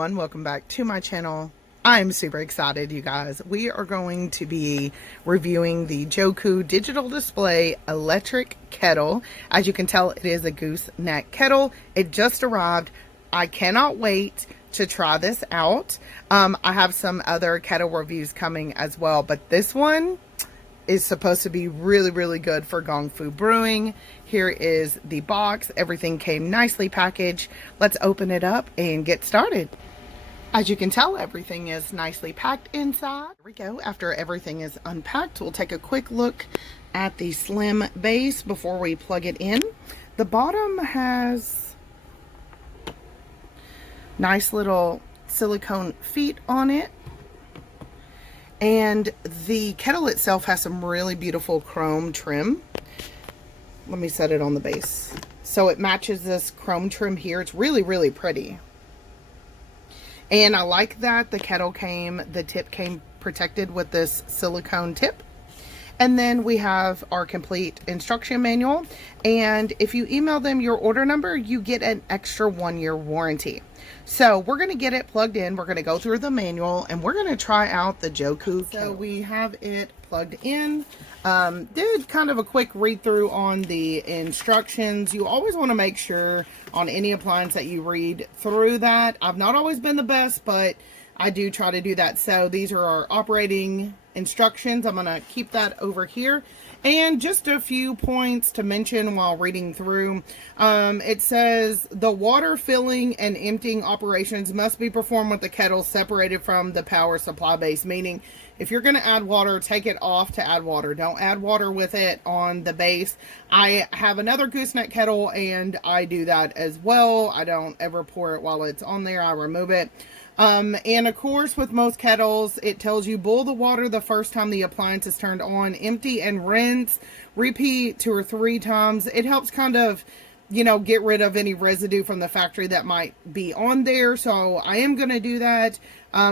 Welcome back to my channel. I'm super excited, you guys. We are going to be reviewing the JOCUU digital display electric kettle. As you can tell, it is a gooseneck kettle. It just arrived. I cannot wait to try this out. I have some other kettle reviews coming as well, but this one is supposed to be really good for Gongfu Brewing. Here is the box. Everything came nicely packaged. Let's open it up and get started. As you can tell, everything is nicely packed inside. Here we go. After everything is unpacked, we'll take a quick look at the slim base before we plug it in. The bottom has nice little silicone feet on it. And the kettle itself has some really beautiful chrome trim. Let me set it on the base. So it matches this chrome trim here. It's really pretty. And I like that the tip came protected with this silicone tip. And then we have our complete instruction manual. And if you email them your order number, you get an extra 1-year warranty. So we're going to get it plugged in. We're going to go through the manual and we're going to try out the JOCUU kettle. So we have it plugged in. Did kind of a quick read through on the instructions. You always want to make sure on any appliance that you read through that. I've not always been the best, but I do try to do that. So these are our operating instructions. I'm going to keep that over here. And just a few points to mention while reading through. It says the water filling and emptying operations must be performed with the kettle separated from the power supply base. Meaning, if you're going to add water, take it off to add water. Don't add water with it on the base. I have another gooseneck kettle and I do that as well. I don't ever pour it while it's on there. I remove it. And of course, with most kettles, it tells you boil the water the first time the appliance is turned on, empty and rinse, repeat 2 or 3 times. It helps kind of, get rid of any residue from the factory that might be on there. So I am going to do that.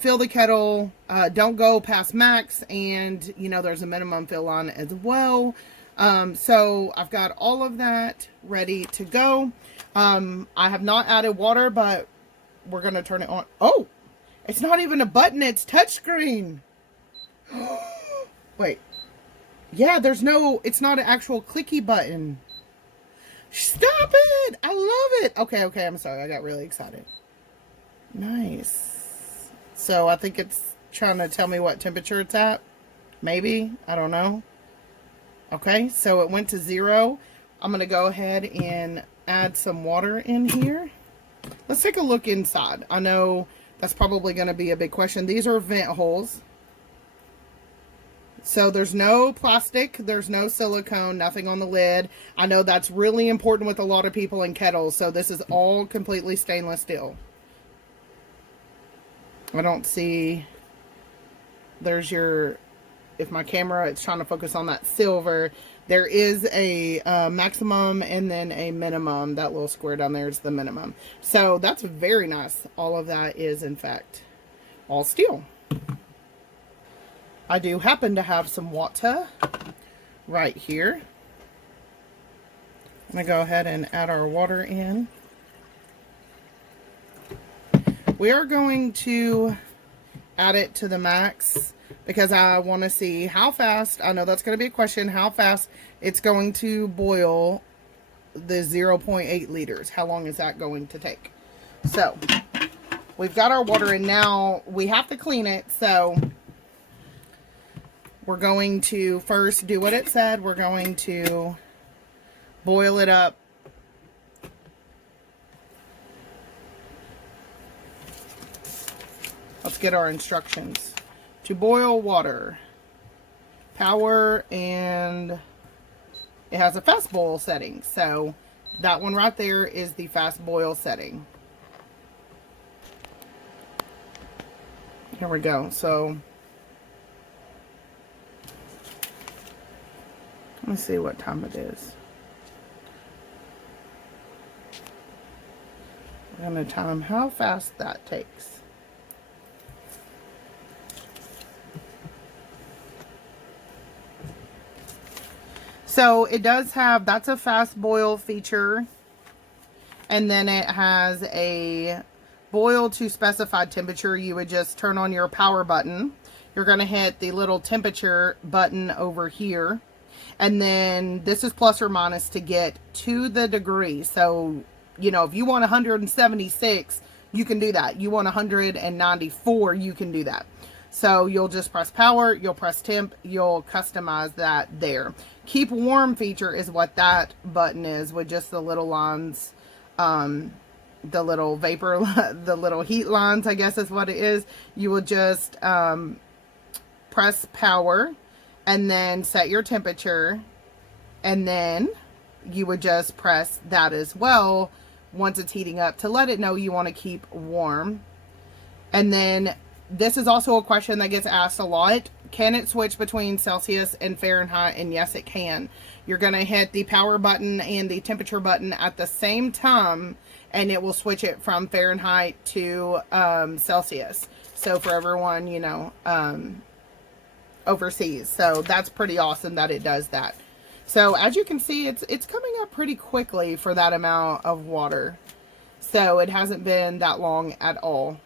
Fill the kettle, don't go past max, and there's a minimum fill on as well. So I've got all of that ready to go. I have not added water, but we're going to turn it on. Oh, it's not even a button. It's touchscreen. Wait. Yeah, it's not an actual clicky button. Stop it. I love it. Okay. I'm sorry. I got really excited. Nice. So I think it's trying to tell me what temperature it's at. Maybe. I don't know. Okay. So it went to 0. I'm going to go ahead and add some water in here. Let's take a look inside. I know that's probably going to be a big question. These are vent holes. So there's no plastic, there's no silicone, nothing on the lid. I know that's really important with a lot of people in kettles. So this is all completely stainless steel. I don't see, there's your, if my camera, it's trying to focus on that silver. There is a maximum and then a minimum. That little square down there is the minimum. So that's very nice. All of that is, in fact, all steel. I do happen to have some water right here. I'm going to go ahead and add our water in. We are going to add it to the max, because I want to see how fast, I know that's going to be a question, how fast it's going to boil the 0.8 liters. How long is that going to take? So, we've got our water in now. We have to clean it, so we're going to first do what it said. We're going to boil it up. Let's get our instructions. To boil water, power, and it has a fast boil setting. So that one right there is the fast boil setting. Here we go. So let me see what time it is. We're going to time how fast that takes. So it does have, that's a fast boil feature. And then it has boil to specified temperature, you would just turn on your power button. You're going to hit the little temperature button over here. And then this is plus or minus to get to the degree. So, you know, if you want 176, you can do that. You want 194, you can do that. So you'll just press power, you'll press temp, you'll customize that there. Keep warm feature is what that button is, with just the little lines, the little vapor, the little heat lines, I guess is what it is. You will just press power and then set your temperature, and then you would just press that as well once it's heating up to let it know you want to keep warm. And then this is also a question that gets asked a lot. Can it switch between Celsius and Fahrenheit? And yes, it can. You're going to hit the power button and the temperature button at the same time, and it will switch it from Fahrenheit to Celsius. So for everyone, you know, overseas. So that's pretty awesome that it does that. So as you can see, it's coming up pretty quickly for that amount of water. So it hasn't been that long at all.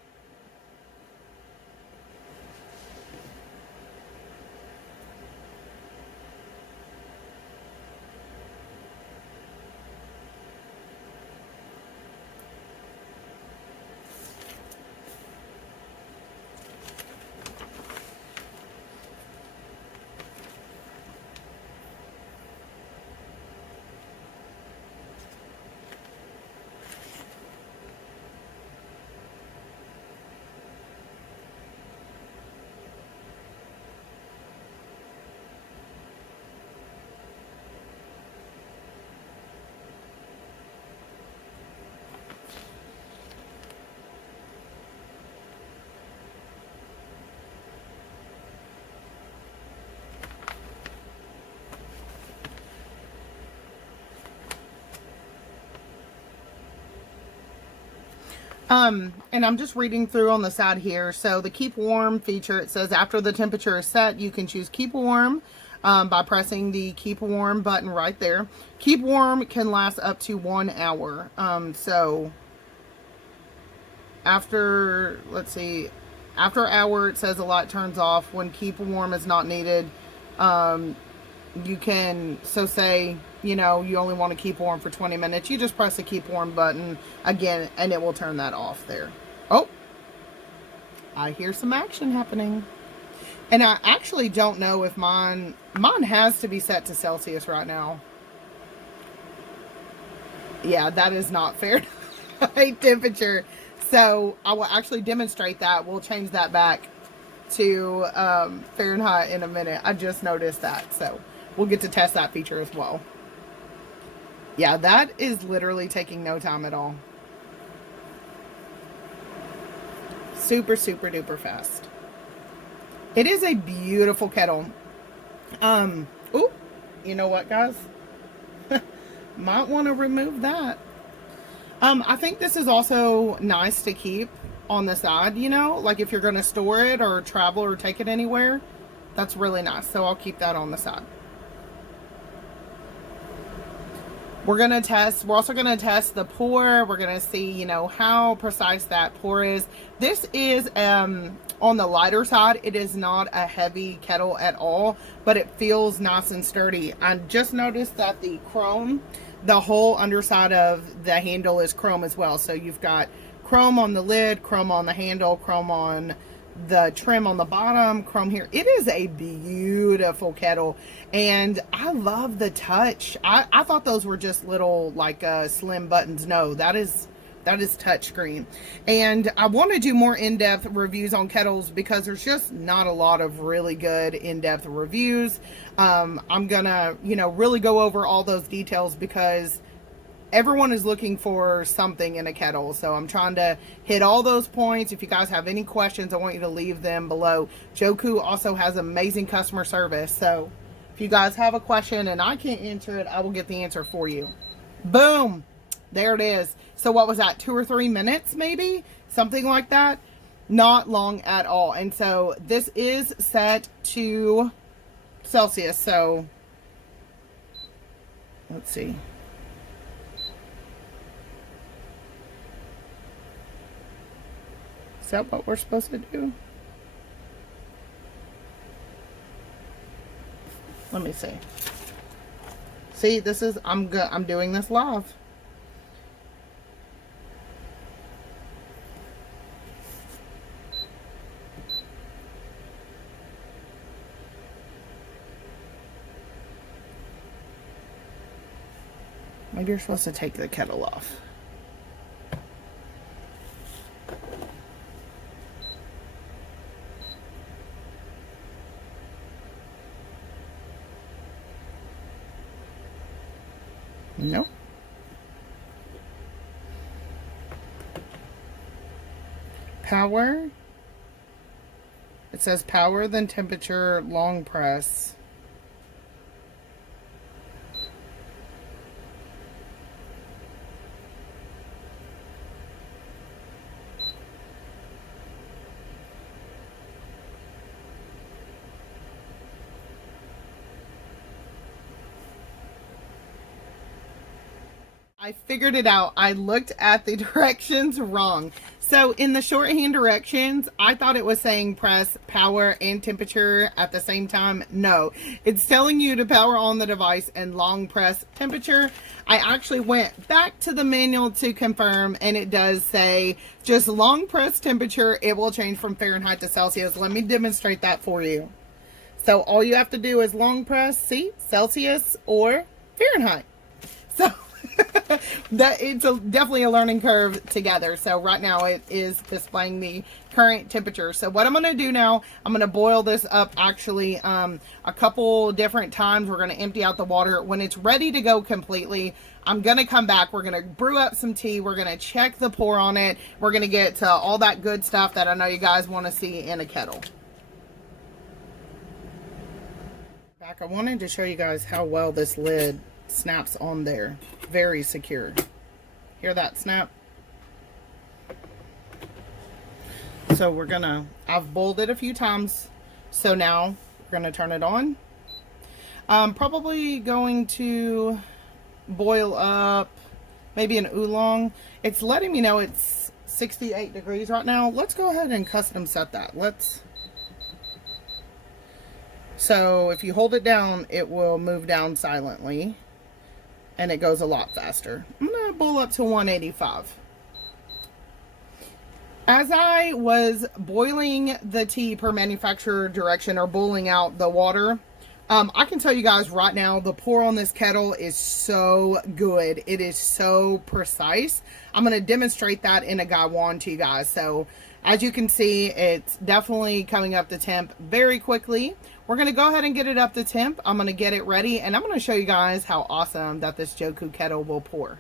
And I'm just reading through on the side here. So the keep warm feature, it says after the temperature is set, you can choose keep warm by pressing the keep warm button right there. Keep warm can last up to 1 hour. So after, let's see, after an hour, it says the light turns off when keep warm is not needed. You can, so say, you know, you only want to keep warm for 20 minutes. You just press the keep warm button again, and it will turn that off there. Oh, I hear some action happening. And I actually don't know if mine has to be set to Celsius right now. Yeah, that is not Fahrenheit temperature. So I will actually demonstrate that. We'll change that back to Fahrenheit in a minute. I just noticed that. So we'll get to test that feature as well. Yeah, that is literally taking no time at all. Super, super duper fast. It is a beautiful kettle. Ooh, you know what, guys? Might want to remove that. I think this is also nice to keep on the side, you know, like if you're going to store it or travel or take it anywhere. That's really nice. So I'll keep that on the side. We're also going to test the pour. We're going to see, you know, how precise that pour is. This is on the lighter side. It is not a heavy kettle at all, but it feels nice and sturdy. I just noticed that the chrome, the whole underside of the handle is chrome as well. So you've got chrome on the lid, chrome on the handle, chrome on the trim on the bottom, chrome here. It is a beautiful kettle, and I love the touch. I thought those were just little like slim buttons. No, that is touchscreen. And I want to do more in-depth reviews on kettles because there's just not a lot of really good in-depth reviews. I'm gonna, you know, really go over all those details because everyone is looking for something in a kettle. So I'm trying to hit all those points. If you guys have any questions, I want you to leave them below. JOCUU also has amazing customer service. So if you guys have a question and I can't answer it, I will get the answer for you. Boom. There it is. So what was that? 2 or 3 minutes, maybe? Something like that. Not long at all. And so this is set to Celsius. So let's see. Is that what we're supposed to do? Let me see. See, this is, I'm doing this live. Maybe you're supposed to take the kettle off. Nope. Power. It says power, then temperature, long press. I figured it out. I looked at the directions wrong. So in the shorthand directions, I thought it was saying press power and temperature at the same time. No, it's telling you to power on the device and long press temperature. I actually went back to the manual to confirm, and it does say just long press temperature. It will change from Fahrenheit to Celsius. Let me demonstrate that for you. So all you have to do is long press, see, Celsius or Fahrenheit. So that it's definitely a learning curve together. So right now it is displaying the current temperature. So what I'm going to do now, I'm going to boil this up actually a couple different times. We're going to empty out the water. When it's ready to go completely, I'm going to come back. We're going to brew up some tea. We're going to check the pour on it. We're going to get to all that good stuff that I know you guys want to see in a kettle. I wanted to show you guys how well this lid snaps on there. Very secure. Hear that snap? So we're gonna, I've boiled it a few times, so now we're gonna turn it on. I'm probably going to boil up maybe an oolong. It's letting me know it's 68 degrees right now. Let's go ahead and custom set that. So if you hold it down, it will move down silently, and it goes a lot faster. I'm gonna boil up to 185. As I was boiling the tea per manufacturer direction, or boiling out the water, I can tell you guys right now, the pour on this kettle is so good. It is so precise. I'm going to demonstrate that in a gaiwan to you guys. So as you can see, it's definitely coming up the temp very quickly. We're going to go ahead and get it up to temp. I'm going to get it ready, and I'm going to show you guys how awesome that this JOCUU kettle will pour.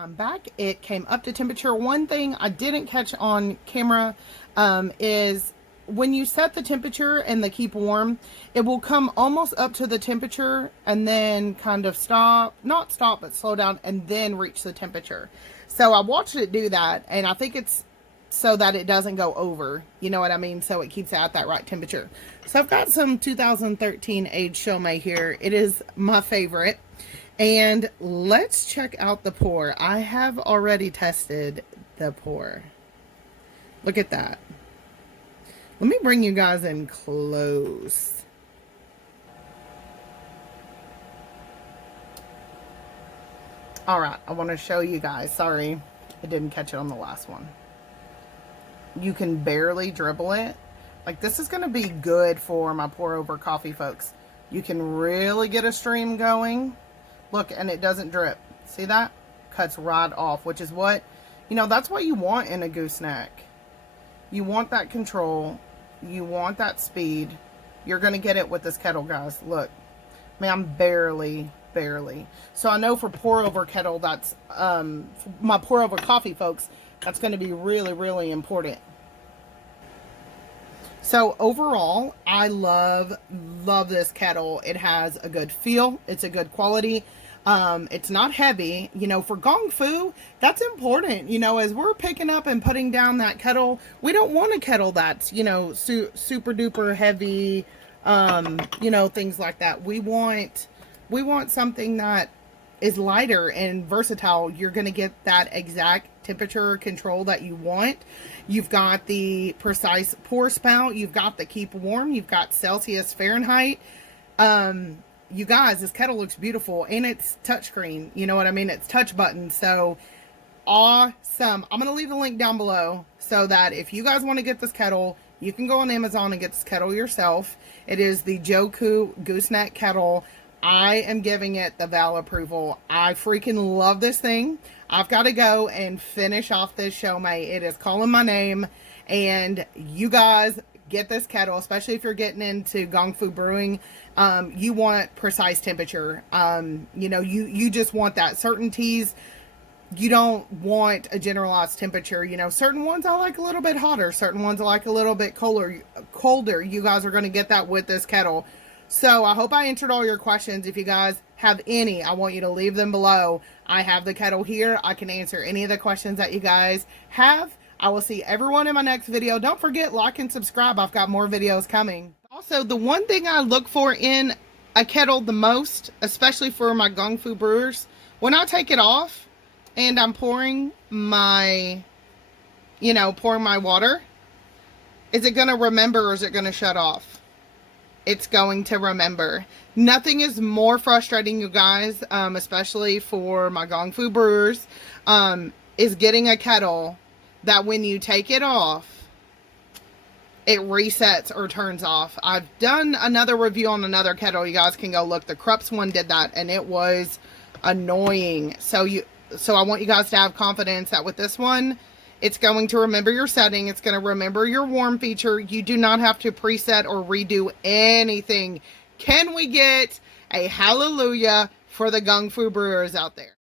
I'm back. It came up to temperature. One thing I didn't catch on camera is when you set the temperature and the keep warm, it will come almost up to the temperature and then kind of stop, not stop, but slow down and then reach the temperature. So I watched it do that, and I think it's so that it doesn't go over, you know what I mean? So it keeps it at that right temperature. So I've got some 2013 aged Chomay here. It is my favorite. And let's check out the pour. I have already tested the pour. Look at that. Let me bring you guys in close. All right, I want to show you guys. Sorry, I didn't catch it on the last one. You can barely dribble it. Like, this is going to be good for my pour over coffee folks. You can really get a stream going. Look, and it doesn't drip. See that? Cuts right off, which is what, you know, that's what you want in a gooseneck. You want that control. You want that speed. You're going to get it with this kettle, guys. Look, man, I'm barely. So I know for pour over kettle, that's, my pour over coffee folks, that's going to be really, really important. So overall, I love this kettle. It has a good feel. It's a good quality. It's not heavy. You know, for Gongfu, that's important. You know, as we're picking up and putting down that kettle, we don't want a kettle that's, you know, super duper heavy, you know, things like that. We want something that is lighter and versatile. You're going to get that exact temperature control that you want. You've got the precise pour spout. You've got the keep warm. You've got Celsius, Fahrenheit. You guys, this kettle looks beautiful, and it's touchscreen. You know what I mean? It's touch button. So awesome. I'm going to leave the link down below so that if you guys want to get this kettle, you can go on Amazon and get this kettle yourself. It is the JOCUU Gooseneck Kettle. I am giving it the Val approval. I freaking love this thing. I've got to go and finish off this show, mate. It is calling my name. And you guys get this kettle, especially if you're getting into Gongfu brewing. You want precise temperature. You know, you just want that certainties. You don't want a generalized temperature. You know, certain ones I like a little bit hotter. Certain ones I like a little bit colder. You guys are going to get that with this kettle. So I hope I answered all your questions. If you guys have any, I want you to leave them below. I have the kettle here. I can answer any of the questions that you guys have. I will see everyone in my next video. Don't forget, like and subscribe. I've got more videos coming. Also, the one thing I look for in a kettle the most, especially for my Gongfu brewers, when I take it off and I'm pouring my, you know, pouring my water, is it going to remember or is it going to shut off? It's going to remember. Nothing is more frustrating, you guys, especially for my Gongfu brewers, is getting a kettle that when you take it off, it resets or turns off. I've done another review on another kettle. You guys can go look. The Krups one did that, and it was annoying. So I want you guys to have confidence that with this one, it's going to remember your setting. It's going to remember your warm feature. You do not have to preset or redo anything. Can we get a hallelujah for the Gongfu brewers out there?